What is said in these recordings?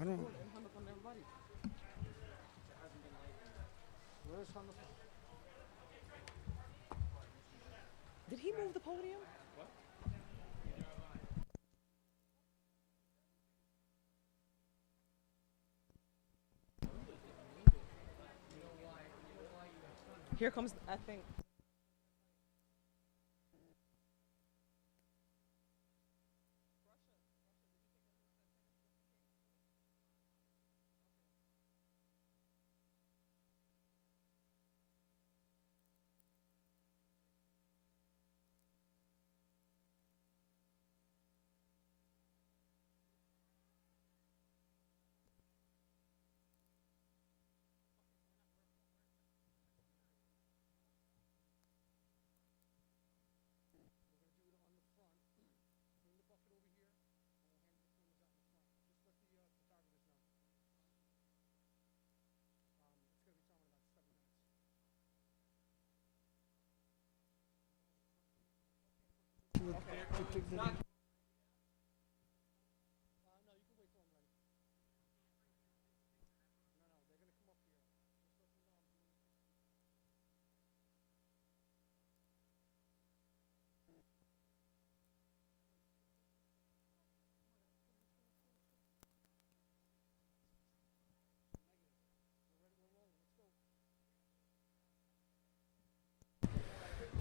I don't. Did he move the podium? Here comes, I think.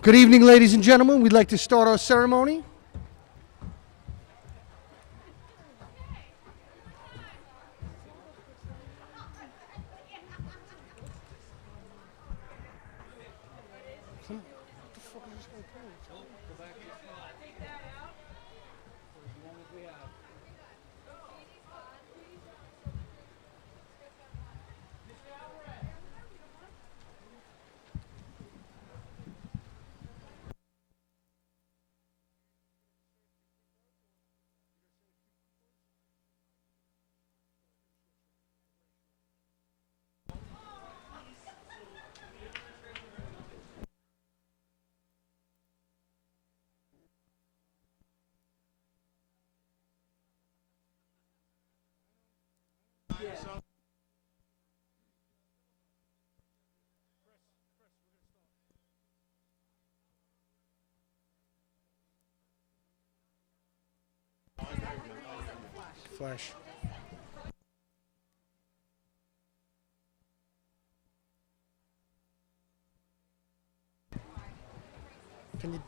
Good evening, ladies and gentlemen. We'd like to start our ceremony. Flash. Can you?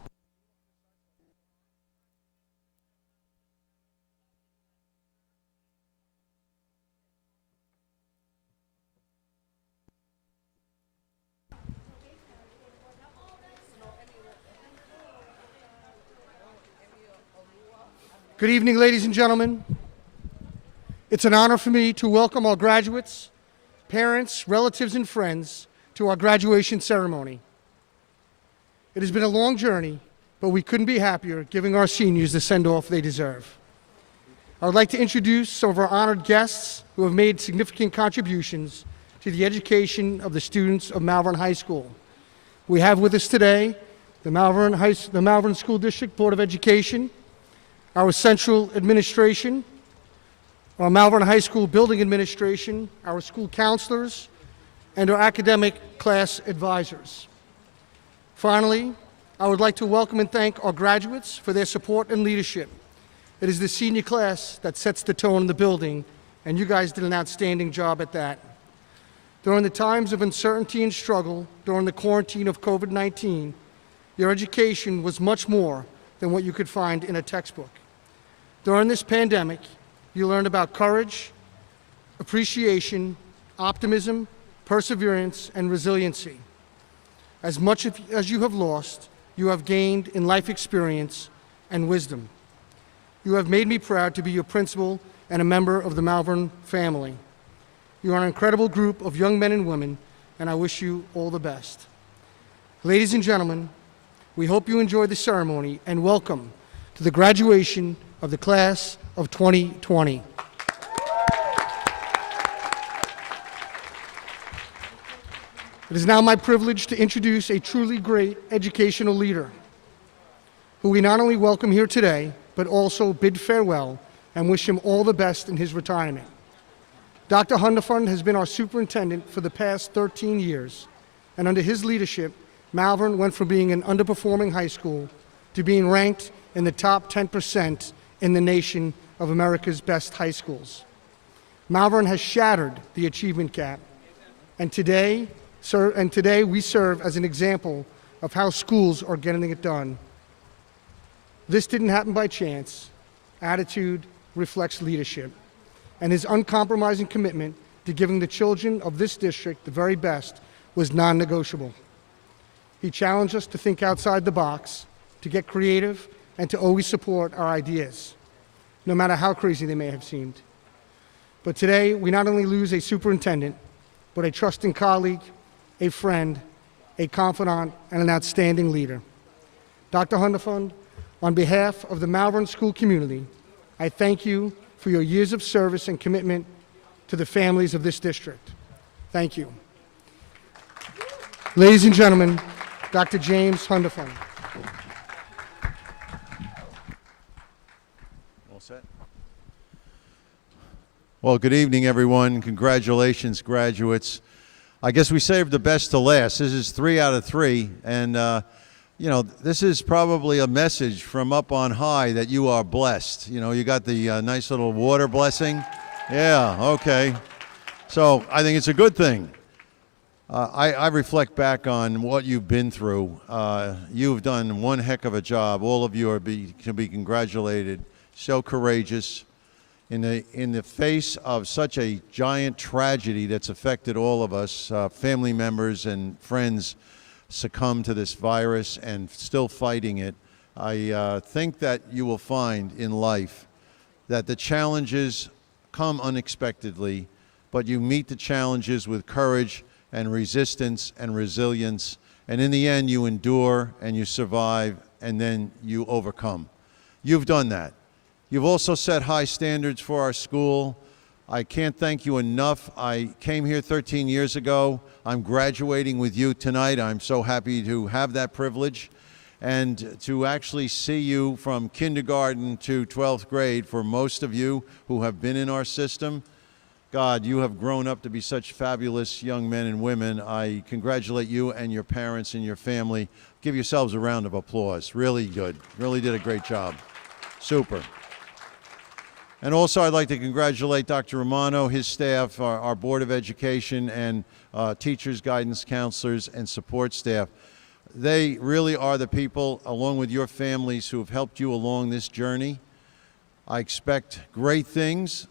Good evening, ladies and gentlemen. It's an honor for me to welcome our graduates, parents, relatives, and friends to our graduation ceremony. It has been a long journey, but we couldn't be happier giving our seniors the send-off they deserve. I would like to introduce some of our honored guests who have made significant contributions to the education of the students of Malverne High School. We have with us today the Malverne School District Board of Education, our central administration, our Malverne High School Building Administration, our school counselors, and our academic class advisors. Finally, I would like to welcome and thank our graduates for their support and leadership. It is the senior class that sets the tone in the building, and you guys did an outstanding job at that. During the times of uncertainty and struggle, during the quarantine of COVID-19, your education was much more than what you could find in a textbook. During this pandemic, you learned about courage, appreciation, optimism, perseverance, and resiliency. As much as you have lost, you have gained in life experience and wisdom. You have made me proud to be your principal and a member of the Malverne family. You are an incredible group of young men and women, and I wish you all the best. Ladies and gentlemen, we hope you enjoy the ceremony and welcome to the graduation of the class of 2020. It is now my privilege to introduce a truly great educational leader who we not only welcome here today, but also bid farewell and wish him all the best in his retirement. Dr. Hundefund has been our superintendent for the past 13 years, and under his leadership, Malverne went from being an underperforming high school to being ranked in the top 10% in the nation of America's best high schools. Malverne has shattered the achievement gap, and today we serve as an example of how schools are getting it done. This didn't happen by chance. Attitude reflects leadership, and his uncompromising commitment to giving the children of this district the very best was non-negotiable. He challenged us to think outside the box, to get creative, and to always support our ideas, no matter how crazy they may have seemed. But today, we not only lose a superintendent, but a trusting colleague, a friend, a confidant, and an outstanding leader. Dr. Hundefund, on behalf of the Malverne School community, I thank you for your years of service and commitment to the families of this district. Thank you. Ladies and gentlemen, Dr. James Hundefund. All set? Well, good evening, everyone. Congratulations, graduates. I guess we saved the best to last. This is 3 out of 3, and you know, this is probably a message from up on high that you are blessed. You know, you got the nice little water blessing. Yeah, okay. So I think it's a good thing. I reflect back on what you've been through. You've done one heck of a job. All of you can be congratulated. So courageous. In the face of such a giant tragedy that's affected all of us, family members and friends succumb to this virus and still fighting it, I think that you will find in life that the challenges come unexpectedly, but you meet the challenges with courage and resistance and resilience, and in the end you endure and you survive and then you overcome. You've done that. You've also set high standards for our school. I can't thank you enough. I came here 13 years ago. I'm graduating with you tonight. I'm so happy to have that privilege and to actually see you from kindergarten to 12th grade for most of you who have been in our system. God, you have grown up to be such fabulous young men and women. I congratulate you and your parents and your family. Give yourselves a round of applause. Really good. Really did a great job. Super. And also, I'd like to congratulate Dr. Romano, his staff, our Board of Education, and teachers, guidance counselors, and support staff. They really are the people, along with your families, who have helped you along this journey. I expect great things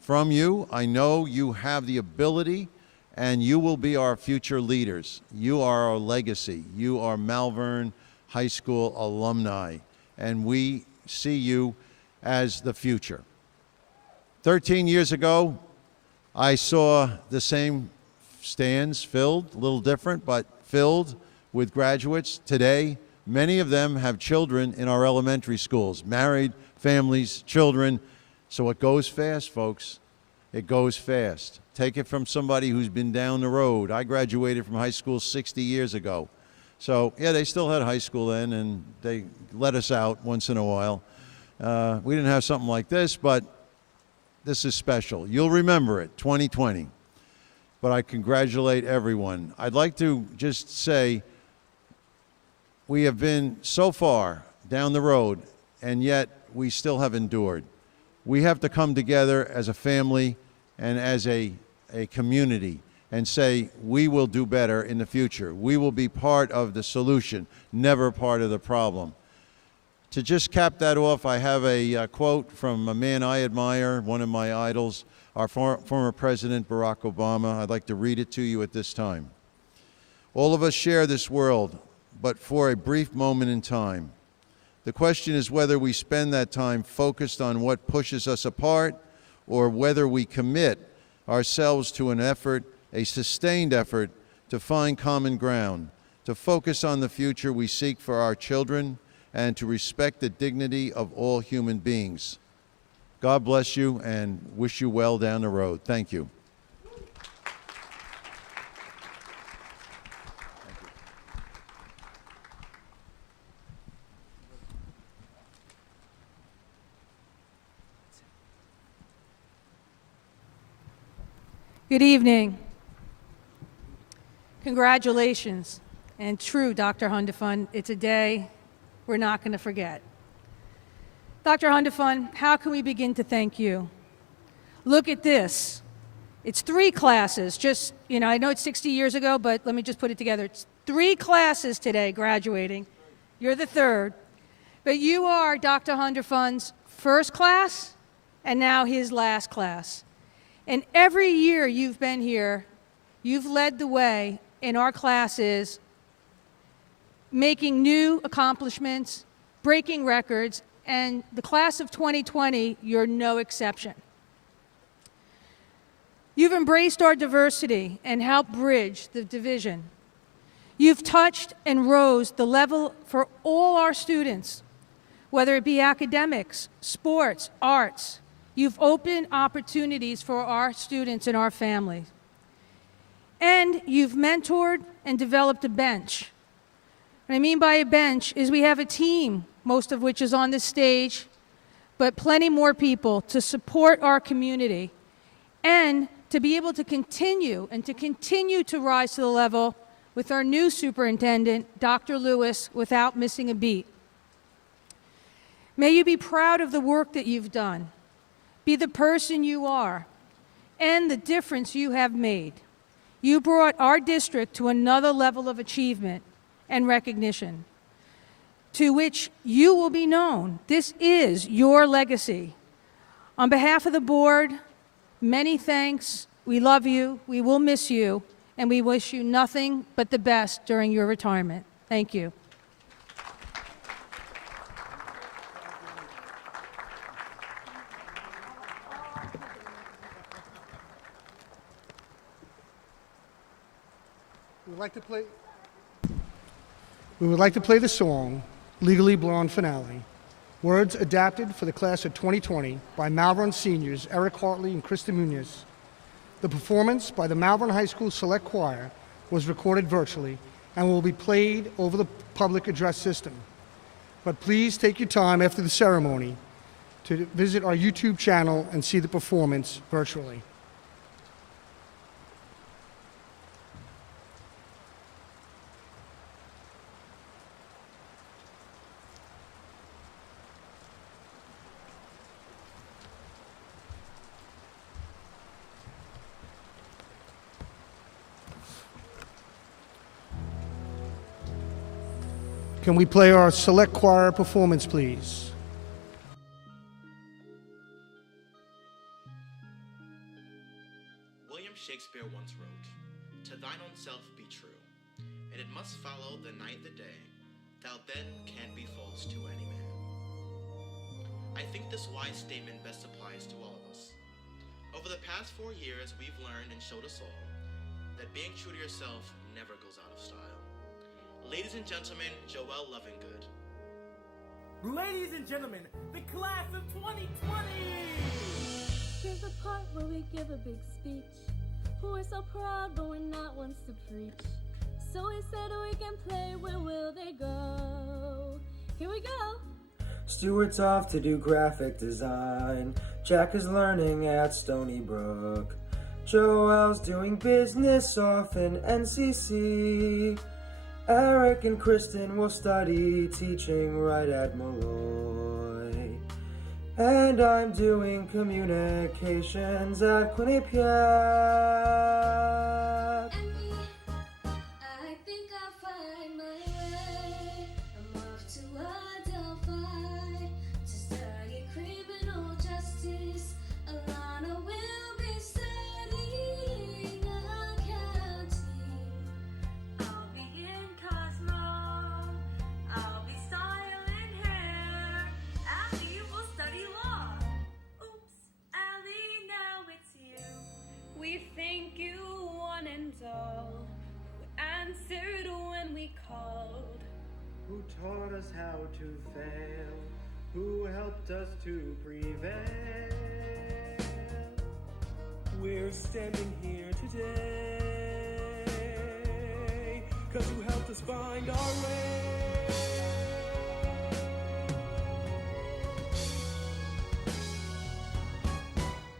from you. I know you have the ability, and you will be our future leaders. You are our legacy. You are Malverne High School alumni, and we see you as the future. 13 years ago, I saw the same stands filled, a little different, but filled with graduates. Today, many of them have children in our elementary schools, married, families, children. So it goes fast, folks. It goes fast. Take it from somebody who's been down the road. I graduated from high school 60 years ago. So, yeah, they still had high school then, and they let us out once in a while. We didn't have something like this, but this is special. You'll remember it, 2020. But I congratulate everyone. I'd like to just say we have been so far down the road, and yet we still have endured. We have to come together as a family and as a community and say we will do better in the future. We will be part of the solution, never part of the problem. To just cap that off, I have a quote from a man I admire, one of my idols, our former President Barack Obama. I'd like to read it to you at this time. All of us share this world, but for a brief moment in time. The question is whether we spend that time focused on what pushes us apart or whether we commit ourselves to an effort, a sustained effort, to find common ground, to focus on the future we seek for our children, and to respect the dignity of all human beings. God bless you and wish you well down the road. Thank you. Good evening. Congratulations. And true, Dr. Hundefund, it's a day we're not going to forget. Dr. Hundefund, how can we begin to thank you? Look at this. It's 3 classes. Just, I know it's 60 years ago, but let me just put it together. It's 3 classes today graduating. You're the 3rd. But you are Dr. Hundefund's first class and now his last class. And every year you've been here, you've led the way in our classes, making new accomplishments, breaking records, and the class of 2020, you're no exception. You've embraced our diversity and helped bridge the division. You've touched and rose the level for all our students, whether it be academics, sports, arts. You've opened opportunities for our students and our families. And you've mentored and developed a bench. What I mean by a bench is we have a team, most of which is on this stage, but plenty more people to support our community and to be able to continue to rise to the level with our new superintendent, Dr. Lewis, without missing a beat. May you be proud of the work that you've done, be the person you are, and the difference you have made. You brought our district to another level of achievement and recognition, to which you will be known. This is your legacy. On behalf of the board, many thanks. We love you, we will miss you, and we wish you nothing but the best during your retirement. Thank you. We would like to play the song, Legally Blonde Finale. Words adapted for the class of 2020 by Malverne seniors Eric Hartley and Krista Munoz. The performance by the Malverne High School Select Choir was recorded virtually and will be played over the public address system. But please take your time after the ceremony to visit our YouTube channel and see the performance virtually. Can we play our select choir performance, please? William Shakespeare once wrote, "To thine own self be true, and it must follow the night the day, thou then can't be false to any man." I think this wise statement best applies to all of us. Over the past 4 years, we've learned and showed us all that being true to yourself never goes out of style. Ladies and gentlemen, Joelle Lovingood. Ladies and gentlemen, the class of 2020! Here's the part where we give a big speech. We're so proud, but we're not ones to preach. So we said we can play, where will they go? Here we go! Stuart's off to do graphic design. Jack is learning at Stony Brook. Joelle's doing business off in NCC. Eric and Kristen will study teaching right at Malloy. And I'm doing communications at Quinnipiac. And me, I think I'll find my way. I'm off to Adelphi to study criminal justice. Alana will be studying accounting. I'll be in Cosmo. I'll be styling hair. Allie will study law. Oops, Allie, now it's you. We thank you one and all who answered when we called. Who taught us how to fail? Who helped us to prevail? We're standing here today 'cause you helped us find our way.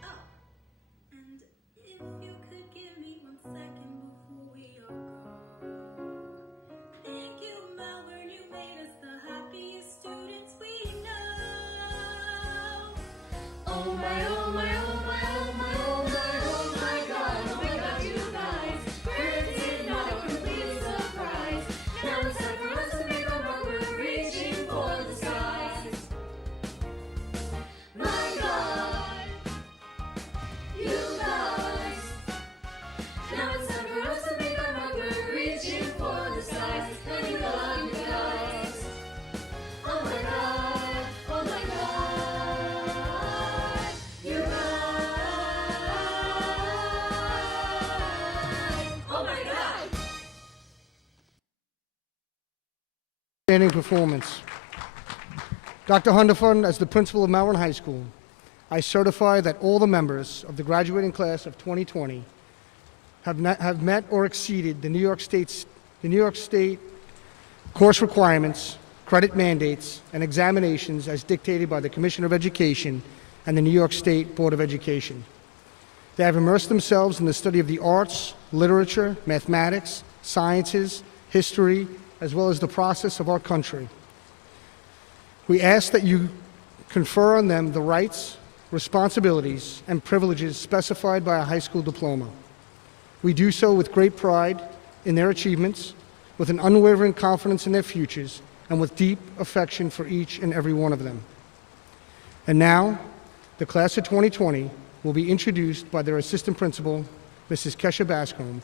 Oh, and if you could Oh my, oh my, oh my, oh my, oh my, oh my God, oh my God, you guys. Birthday not a complete surprise. Now it's time for us to make our mark, we're reaching for the skies. My God, you guys. Now it's time for us to make our mark, we're reaching for the skies. And we love you guys. Oh my God, oh my God, you guys. Oh my God. Outstanding performance. Dr. Hundefund, as the principal of Malverne High School, I certify that all the members of the graduating class of 2020 have met or exceeded the New York State course requirements, credit mandates, and examinations as dictated by the Commissioner of Education and the New York State Board of Education. They have immersed themselves in the study of the arts, literature, mathematics, sciences, history, as well as the process of our country. We ask that you confer on them the rights, responsibilities, and privileges specified by a high school diploma. We do so with great pride in their achievements, with an unwavering confidence in their futures, and with deep affection for each and every one of them. And now, the class of 2020 will be introduced by their assistant principal, Mrs. Kesha Bascom,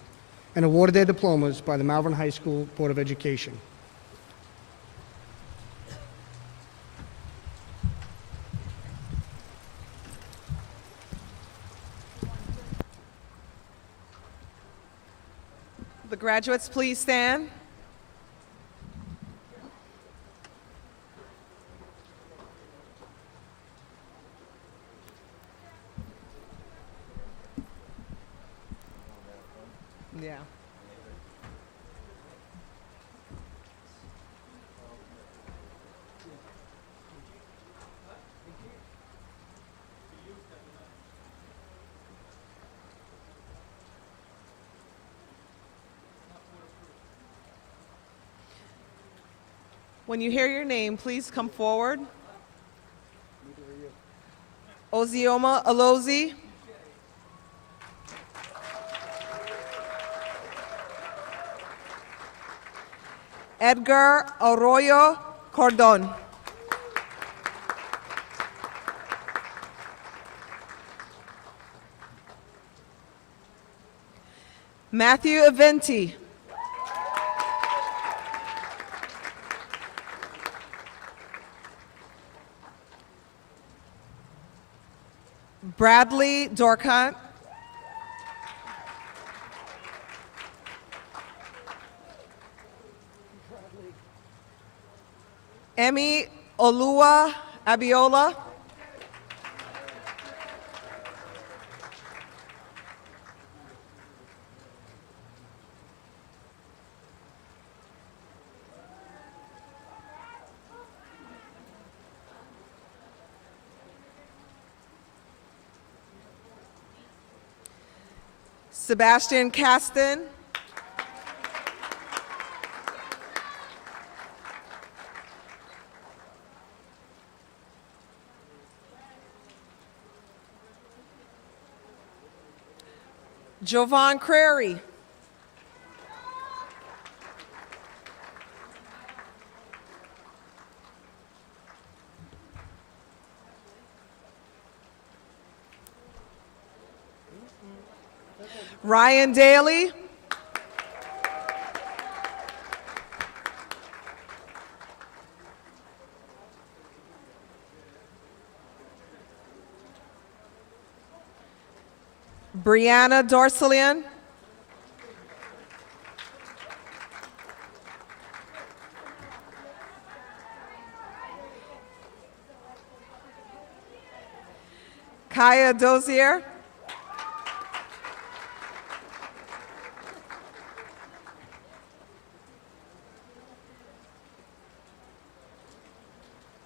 and awarded their diplomas by the Malverne High School Board of Education. The graduates, please stand. Yeah. When you hear your name, please come forward. Ozioma Alozi. Edgar Arroyo Cordon. Matthew Aventi. Bradley Dorcott. Emmy Olua Abiola. Sebastian Caston. Jovan Crary. Ryan Daly. Brianna Dorsalian. Kaya Dozier.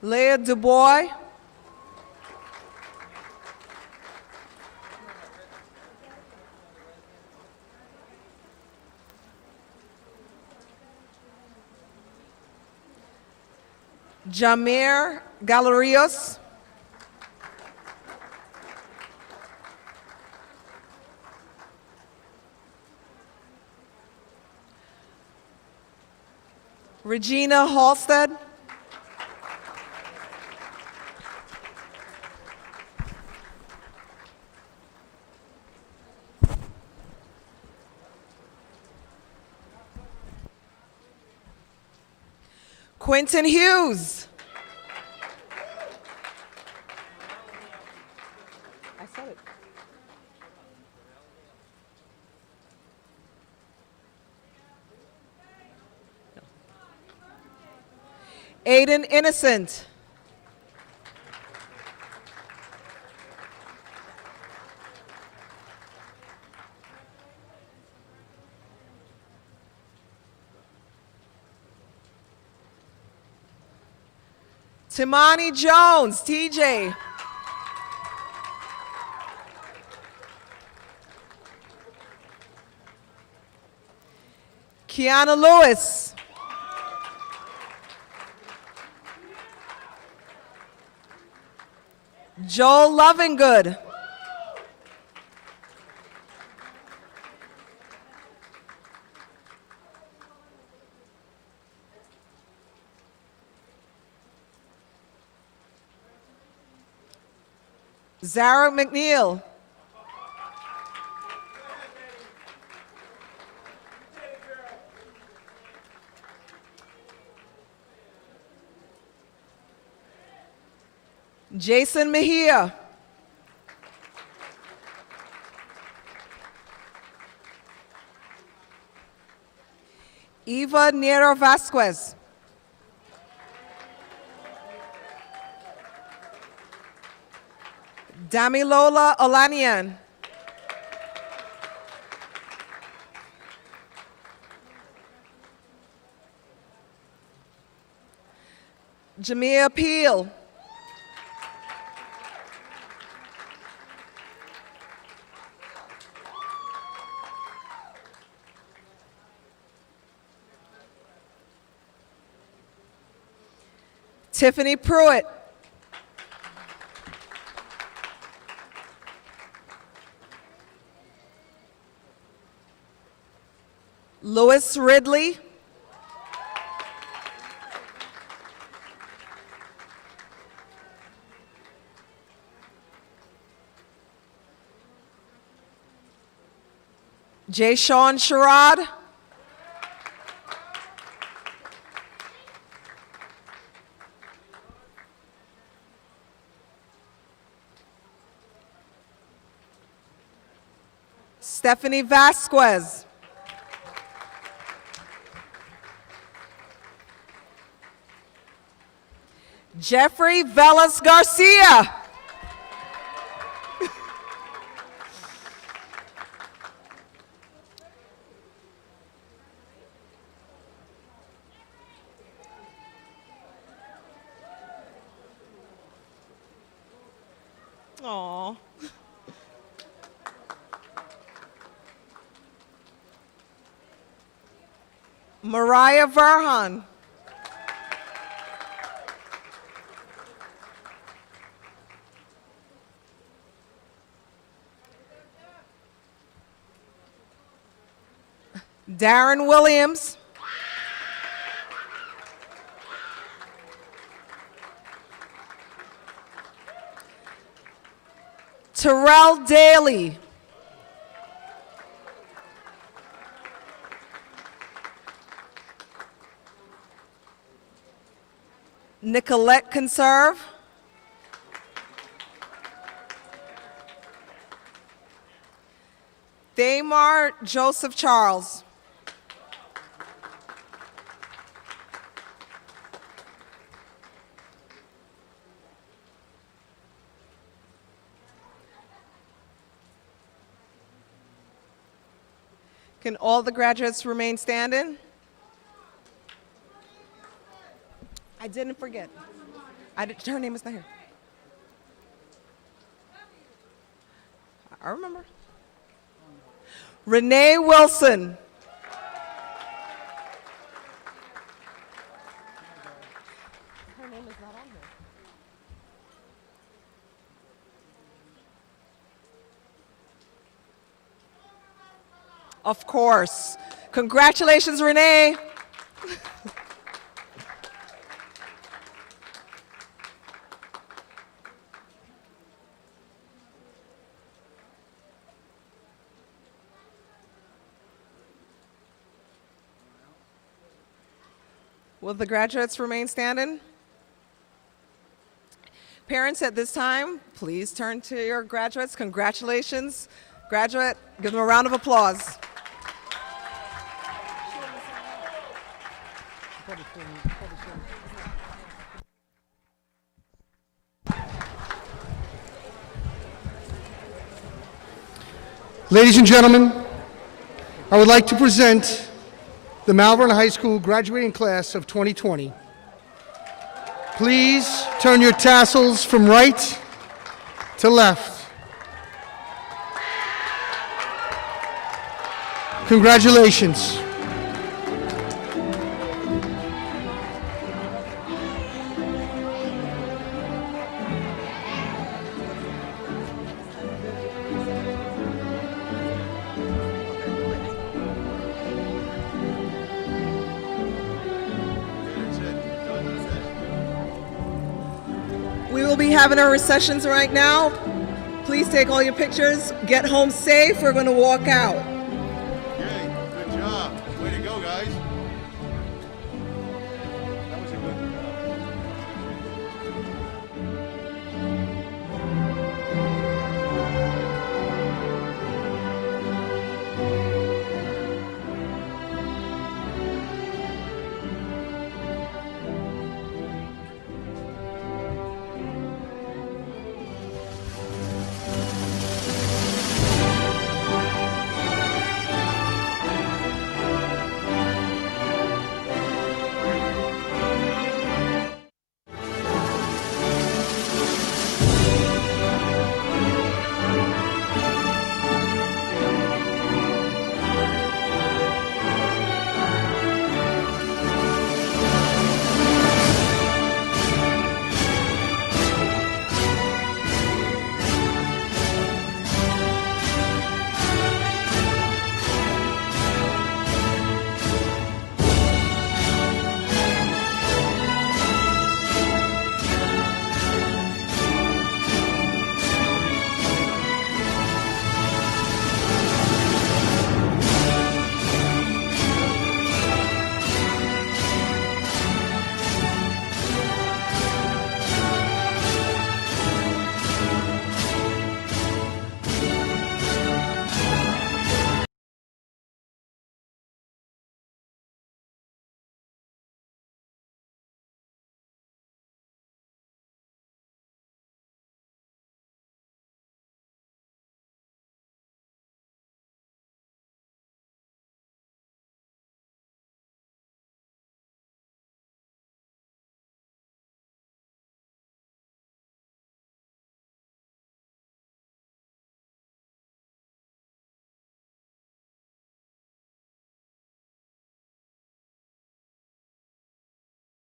Leah Dubois. Jamir Galerios. Regina Halstead. Quentin Hughes. I said it. Aiden Innocent. Timani Jones, TJ. Kiana Lewis. Joel Lovingood. Zara McNeil. Jason Mejia. Eva Nero Vasquez. Damilola Olanian. Jamia Peel. Tiffany Pruitt. Louis Ridley. Jay Sean Sherrod. Stephanie Vasquez. Jeffrey Velas Garcia. Aw. Mariah Verhan. Darren Williams. Terrell Daly. Nicolette Conserve. Thamar Joseph Charles. Can all the graduates remain standing? I didn't forget. Her name is not here. I remember. Renee Wilson. Her name is not on here. Of course. Congratulations, Renee. Will the graduates remain standing? Parents, at this time, please turn to your graduates. Congratulations, graduate. Give them a round of applause. Ladies and gentlemen, I would like to present the Malverne High School graduating class of 2020. Please turn your tassels from right to left. Congratulations. We will be having our recessions right now. Please take all your pictures. Get home safe. We're going to walk out.